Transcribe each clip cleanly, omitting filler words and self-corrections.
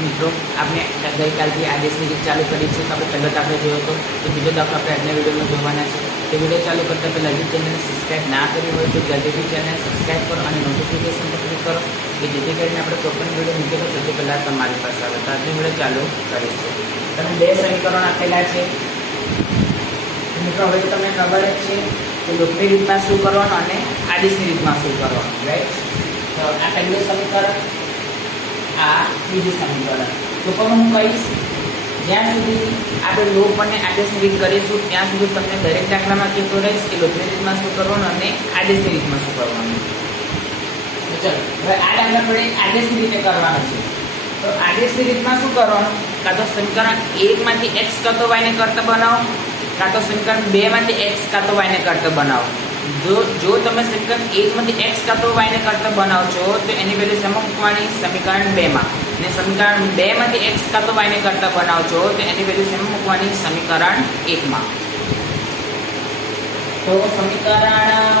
મિત્રો આપણે ગઈકાલથી આદેશની રીત ચાલુ કરી છે. તો આપણે પહેલો દાખલો જોયો હતો, તો બીજો દાખલો આપણે આજના વિડીયોમાં જોવાના છે. તો વિડીયો ચાલુ કરતાં પહેલાં હજી ચેનલને સબસ્ક્રાઈબ ના કરી હોય તો જલ્દીથી ચેનલને સબસ્ક્રાઈબ કરો અને નોટિફિકેશન પર ક્લિક કરો કે જેથી કરીને આપણે કોઈ પણ વિડીયો મૂકીએ તો સૌથી પહેલાં તમારી પાસે આવે. તો આજનો વિડીયો ચાલુ કરીશું. તમે બે સમીકરણ આપેલા છે મિત્રો. હવે તો તમને ખબર જ છે કે લોકની રીતમાં શું કરવાનું અને આદેશની રીતમાં શું કરવાનું, રાઈટ? તો આ પહેલું સમીકરણ, આ બીજું સમીકરણ. તો પણ હું કહીશ જ્યાં સુધી આપણે લોક અને આદેશની રીત કરીશું ત્યાં સુધી તમને દરેક દાખલામાં કહેતો રહીશ કે લોકની રીતમાં શું કરવાનું અને આદેશની રીતમાં શું કરવાનું. તો ચલો હવે આ દાખલા આપણે આદેશની રીતે કરવાનો છે. તો આદેશની રીતમાં શું કરવાનું? કાં તો સમીકરણ 1 માંથી x કાં તો y ને કરતા બનાવો, કાં તો સમીકરણ 2 માંથી x કાં તો y ને કરતા બનાવો. જો તમે સમીકરણ 1 માંથી x કાં તો y ને કરતા બનાવો છો તો એની વેલ્યુ શેમાં મૂકવાની? સમીકરણ 2 માં. અને સમીકરણ 2 માંથી x કાં તો y ને કરતા બનાવો છો તો એની વેલ્યુ શેમાં મૂકવાની? સમીકરણ 1 માં. તો સમીકરણ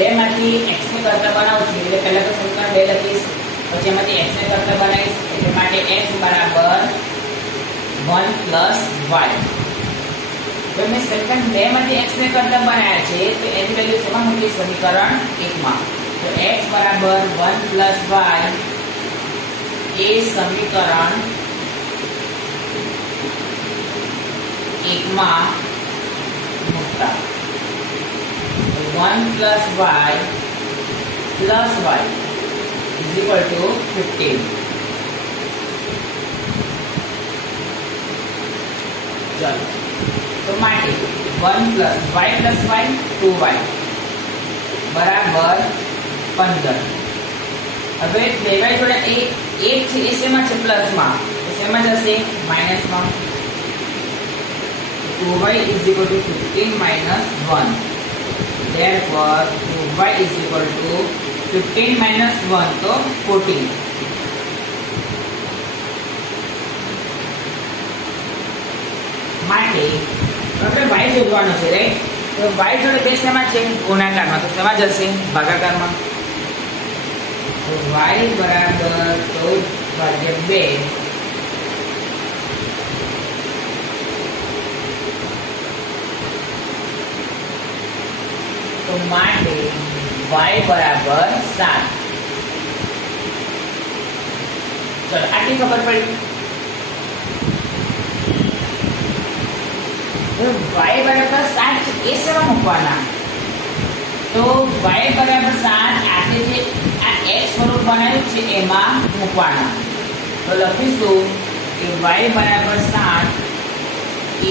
2 માંથી x ને કરતા બનાવું છું એટલે પહેલા તો સમીકરણ 2 લખીશ, પછી એમાંથી x ને કરતા બનાવીશ એટલે માટે x બરાબર 1 પ્લસ y. તો મેં સમીકરણ 2 માંથી x ને કરતા બનાવ્યા છે તો એની વેલ્યુ શેમાં મૂકી? સમીકરણ 1 માં. તો x બરાબર 1 પ્લસ y એ સમીકરણ 1 માં મૂકતા 1 plus y plus y is equal to 15. ચાલો તો માટે 1 plus y plus y 2y બરાબર 15. હવે 2y જોડે 1 છે એ શેમાં છે? પ્લસમાં. તો શેમાં જશે? માઇનસમાં. 2y is equal to 15 minus 1. Therefore 2y is equal to 15 minus 1 તો 14. માટે આપણે y શોધવાનો છે, રાઈટ? તો y જોડે બે શેમાં છે? ગુણાકારમાં. તો શેમાં જશે? ભાગાકારમાં. તો y બરાબર 14/2 તો માટે y બરાબર 7. ચલો આટલી ખબર પડી. y બરાબર 7 એ શેમાં મૂકવાના? તો y બરાબર 7 આપણે જે આ x સ્વરૂપ બનાવ્યું છે એમાં મૂકવાના. તો લખીશું કે y બરાબર 7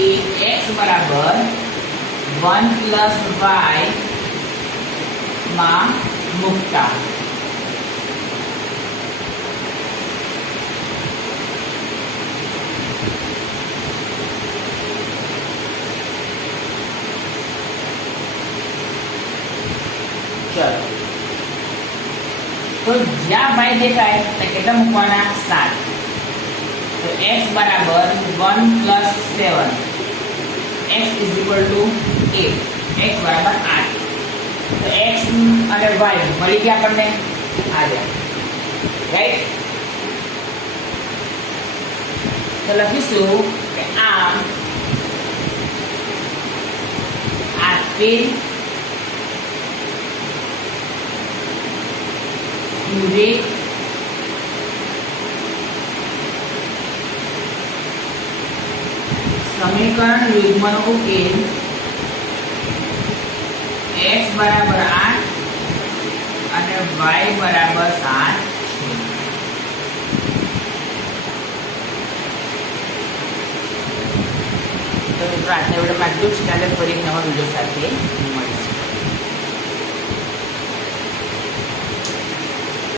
એ x બરાબર 1 પ્લસ y માં મૂકતા તો જ્યાં y દેખાય ત્યાં કેટલા મૂકવાના? 7. તો x બરાબર 1 plus 7 x is equal to 8. x બરાબર 8. તો x અને y મળી ગયા આપણને આવ્યા, રાઈટ? તો લખીશું કે આમ આપેલ સુરેખ સમીકરણ યુગ્મનો ઉકેલ x બરાબર 8 અને y બરાબર 7 છે. તો મિત્રો આજના વિડીયોમાં આટલું જ. કાલે ફરી એક નવા વિડીયો સાથે મળીશું.